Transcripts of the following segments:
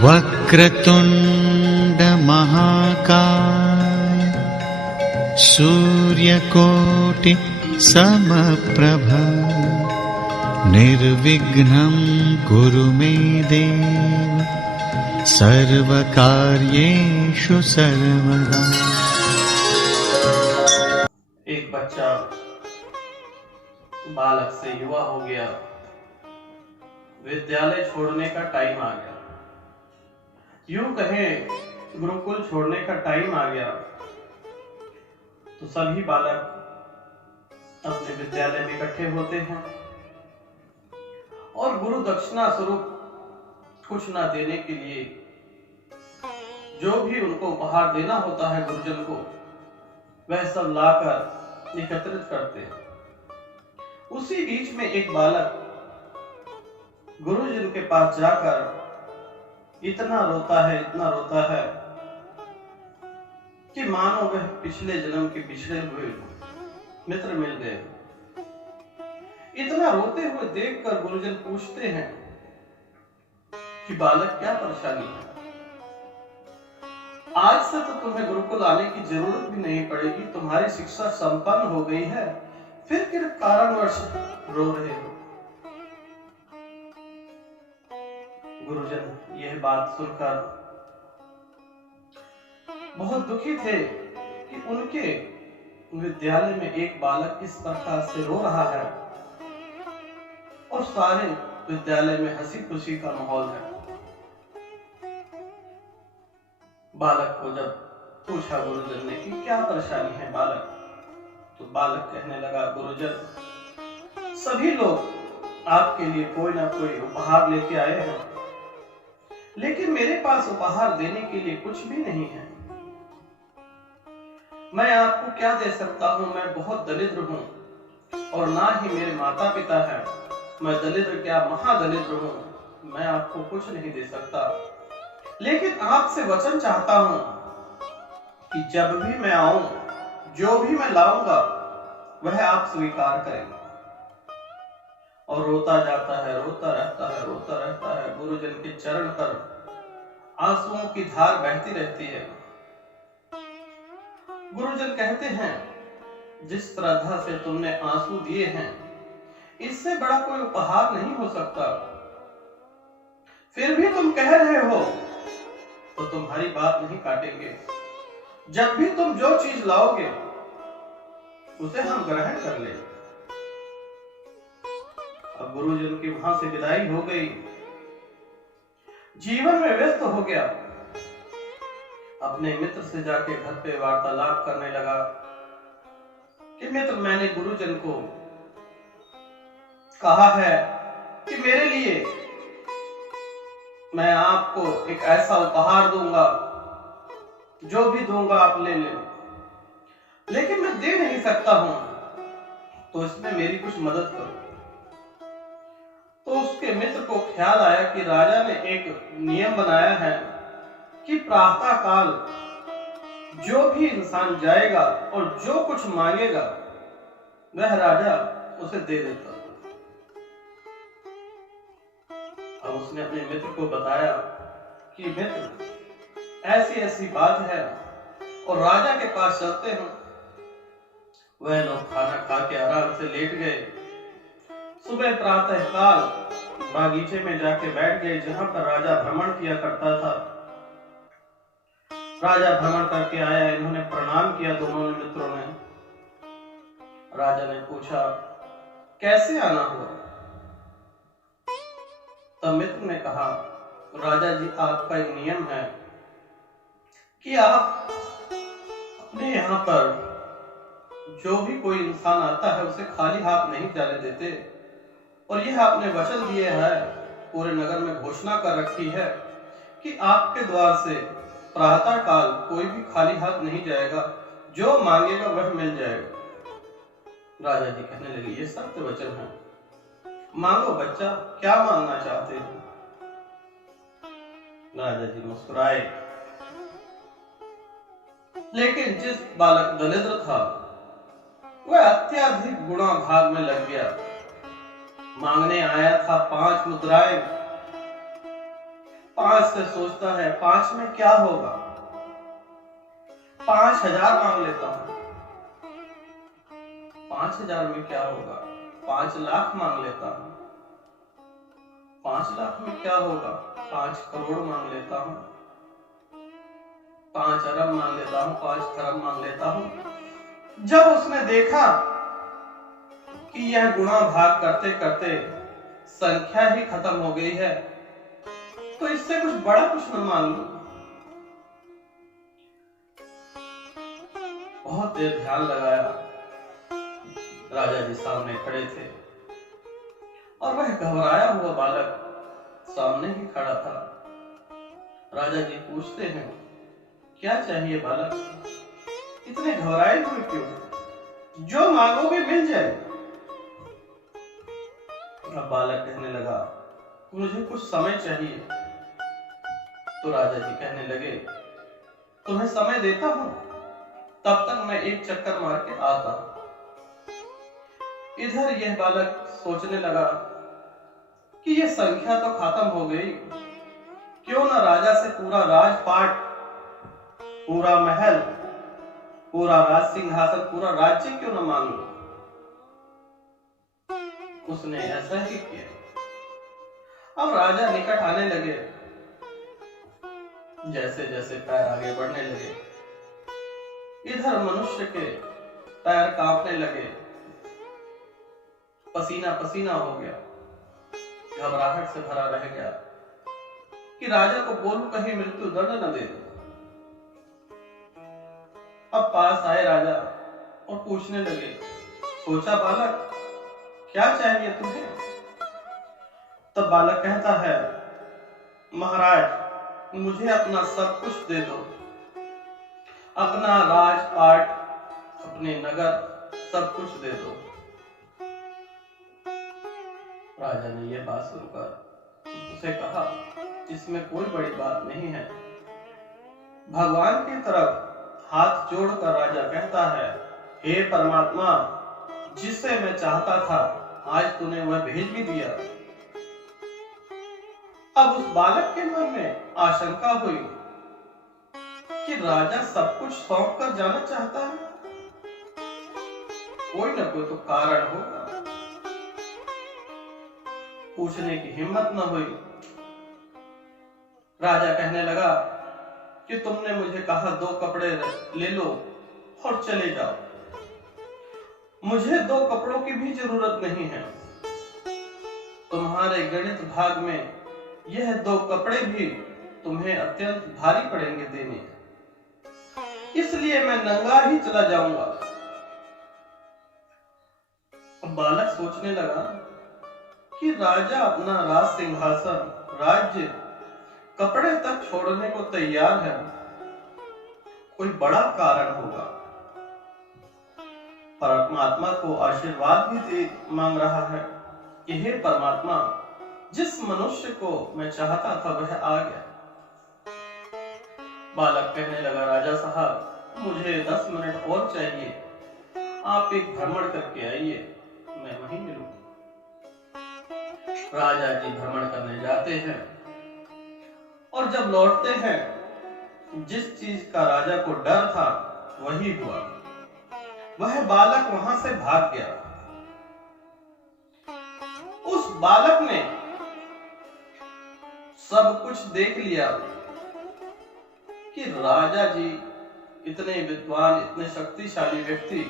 वक्रतुंड महाकाय सूर्यकोटि समप्रभ निर्विघ्नं कुरु मे देव सर्वकार्येषु सर्वदा। एक बच्चा बालक से युवा हो गया, विद्यालय छोड़ने का टाइम आ गया, यूं कहें गुरुकुल छोड़ने का टाइम आ गया। तो सभी बालक अपने विद्यालय में इकट्ठे होते हैं और गुरु दक्षिणा स्वरूप कुछ ना देने के लिए जो भी उनको उपहार देना होता है गुरुजन को, वह सब लाकर एकत्रित करते हैं। उसी बीच में एक बालक गुरुजन के पास जाकर इतना रोता है कि मानो वह पिछले जन्म के बिछड़े हुए मित्र मिल गए। इतना रोते हुए देखकर गुरुजन पूछते हैं कि बालक क्या परेशानी है? आज से तो तुम्हें गुरुकुल आने की जरूरत भी नहीं पड़ेगी, तुम्हारी शिक्षा संपन्न हो गई है, फिर किस कारणवश रो रहे हो? गुरुजन यह बात सुनकर बहुत दुखी थे कि उनके विद्यालय में एक बालक इस प्रकार से रो रहा है और सारे विद्यालय में हंसी खुशी का माहौल है। बालक को जब पूछा गुरुजन ने कि क्या परेशानी है बालक, तो बालक कहने लगा, गुरुजन सभी लोग आपके लिए कोई ना कोई उपहार लेके आए हैं, लेकिन मेरे पास उपहार देने के लिए कुछ भी नहीं है। मैं आपको क्या दे सकता हूं? मैं बहुत दरिद्र हूं और ना ही मेरे माता पिता हैं। मैं दरिद्र क्या महादरिद्र हूं, मैं आपको कुछ नहीं दे सकता, लेकिन आपसे वचन चाहता हूं कि जब भी मैं आऊं, जो भी मैं लाऊंगा वह आप स्वीकार करेंगे। और रोता जाता है, रोता रहता है। गुरुजन के चरण पर आंसुओं की धार बहती रहती है। गुरुजन कहते हैं, जिस श्रद्धा से तुमने आंसू दिए हैं, इससे बड़ा कोई उपहार नहीं हो सकता। फिर भी तुम कह रहे हो तो तुम्हारी बात नहीं काटेंगे। जब भी तुम जो चीज लाओगे उसे हम ग्रहण कर ले। अब गुरुजन की वहां से विदाई हो गई, जीवन में व्यस्त हो गया। अपने मित्र से जाके घर पे वार्तालाप करने लगा कि मित्र, मैंने गुरुजन को कहा है कि मेरे लिए मैं आपको एक ऐसा उपहार दूंगा, जो भी दूंगा आप ले ले, लेकिन मैं दे नहीं सकता हूं, तो इसमें मेरी कुछ मदद करो। तो उसके मित्र को ख्याल आया कि राजा ने एक नियम बनाया है कि प्रातः काल जो भी इंसान जाएगा और जो कुछ मांगेगा वह राजा उसे दे देता। अब उसने अपने मित्र को बताया कि मित्र, ऐसी बात है और राजा के पास चलते हैं। वह लोग खाना खा के आराम से लेट गए। सुबह प्रातः काल बागीचे में जाके बैठ गए, जहां पर राजा भ्रमण किया करता था। राजा भ्रमण करके आया, इन्होंने प्रणाम किया दोनों मित्रों ने। राजा ने पूछा, कैसे आना हुआ? तब मित्र ने कहा, राजा जी, आपका एक नियम है कि आप अपने यहाँ पर जो भी कोई इंसान आता है उसे खाली हाथ नहीं जाने देते, और यह आपने वचन दिए है, पूरे नगर में घोषणा कर रखी है कि आपके द्वार से प्रातः काल कोई भी खाली हाथ नहीं जाएगा, जो मांगेगा वह मिल जाएगा। राजा जी कहने लगे, ये सत्य वचन है, मांगो बच्चा, क्या मांगना चाहते हो? राजा जी मुस्कुराए, लेकिन जिस बालक दरिद्र था वह अत्यधिक गुणाभाग में लग गया। मांगने आया था 5 मुद्राएं, 5 से सोचता है 5 में क्या होगा, 5000 मांग लेता हूं। 5000 में क्या होगा, 5 लाख मांग लेता हूं। 5 लाख में क्या होगा, 5 करोड़ मांग लेता हूं। 5 अरब मांग लेता हूं, 5 खरब मांग लेता हूं। जब उसने देखा कि यह गुणा भाग करते करते संख्या ही खत्म हो गई है, तो इससे कुछ बड़ा कुछ न मांग लूं। बहुत देर ध्यान लगाया। राजा जी सामने खड़े थे और वह घबराया हुआ बालक सामने ही खड़ा था। राजा जी पूछते हैं, क्या चाहिए बालक, इतने घबराए हुए क्यों, जो मांगोगे मिल जाए। अब बालक कहने लगा, मुझे कुछ समय चाहिए। तो राजा जी कहने लगे, तुम्हें समय देता हूं, तब तक मैं एक चक्कर मार के आता हूं। इधर यह बालक सोचने लगा कि यह संख्या तो खत्म हो गई, क्यों ना राजा से पूरा राजपाट, पूरा महल, पूरा राज सिंहासन, पूरा राज्य क्यों ना मांग लूं। उसने ऐसा ही किया। अब राजा निकट आने लगे। जैसे जैसे पैर आगे बढ़ने लगे, इधर मनुष्य के पैर कांपने लगे, पसीना पसीना हो गया, घबराहट से भरा रह गया कि राजा को बोलूं कहीं मृत्यु दंड न दे दो। अब पास आए राजा और पूछने लगे, सोचा बालक, क्या चाहिए तुम्हें। तब बालक कहता है, महाराज मुझे अपना सब कुछ दे दो, अपना राजपाट, अपने नगर, सब कुछ दे दो। राजा ने यह बात सुनकर उसे कहा, इसमें कोई बड़ी बात नहीं है। भगवान की तरफ हाथ जोड़कर राजा कहता है, हे परमात्मा, जिसे मैं चाहता था आज तूने वह भेज भी दिया। अब उस बालक के मन में आशंका हुई कि राजा सब कुछ सौंप कर जाना चाहता है, कोई न कोई तो कारण होगा। पूछने की हिम्मत न हुई। राजा कहने लगा कि तुमने मुझे कहा 2 कपड़े ले लो और चले जाओ। मुझे 2 कपड़ों की भी जरूरत नहीं है। तुम्हारे गणित भाग में यह 2 कपड़े भी तुम्हें अत्यंत भारी पड़ेंगे देने, इसलिए मैं नंगा ही चला जाऊंगा। बालक सोचने लगा कि राजा अपना राज सिंहासन, राज्य, कपड़े तक छोड़ने को तैयार है, कोई बड़ा कारण होगा। परमात्मा को आशीर्वाद भी दे मांग रहा है कि हे परमात्मा, जिस मनुष्य को मैं चाहता था वह आ गया। बालक कहने लगा, राजा साहब मुझे 10 मिनट और चाहिए, आप एक भ्रमण करके आइए, मैं वहीं मिलूं। राजा जी भ्रमण करने जाते हैं और जब लौटते हैं, जिस चीज का राजा को डर था वही हुआ। वह बालक वहां से भाग गया। उस बालक ने सब कुछ देख लिया कि राजा जी इतने विद्वान, इतने शक्तिशाली व्यक्ति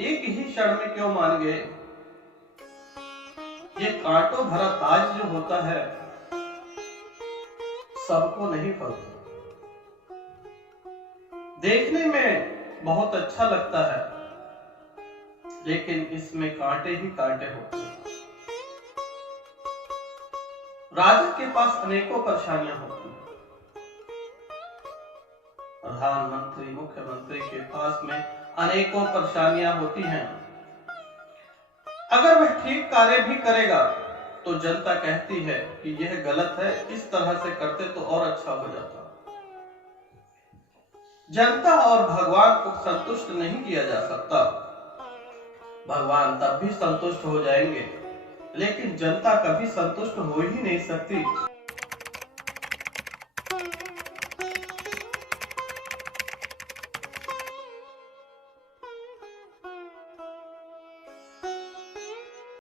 एक ही क्षण में क्यों मान गए। ये कांटों भरा ताज जो होता है सबको नहीं फलता। देखने में बहुत अच्छा लगता है, लेकिन इसमें कांटे ही कांटे होते हैं। राजा के पास अनेकों परेशानियां होती हैं। प्रधानमंत्री, मुख्यमंत्री के पास में अनेकों परेशानियां होती हैं। अगर वह ठीक कार्य भी करेगा तो जनता कहती है कि यह गलत है, इस तरह से करते तो और अच्छा हो जाता। जनता और भगवान को संतुष्ट नहीं किया जा सकता। भगवान तब भी संतुष्ट हो जाएंगे, लेकिन जनता कभी संतुष्ट हो ही नहीं सकती।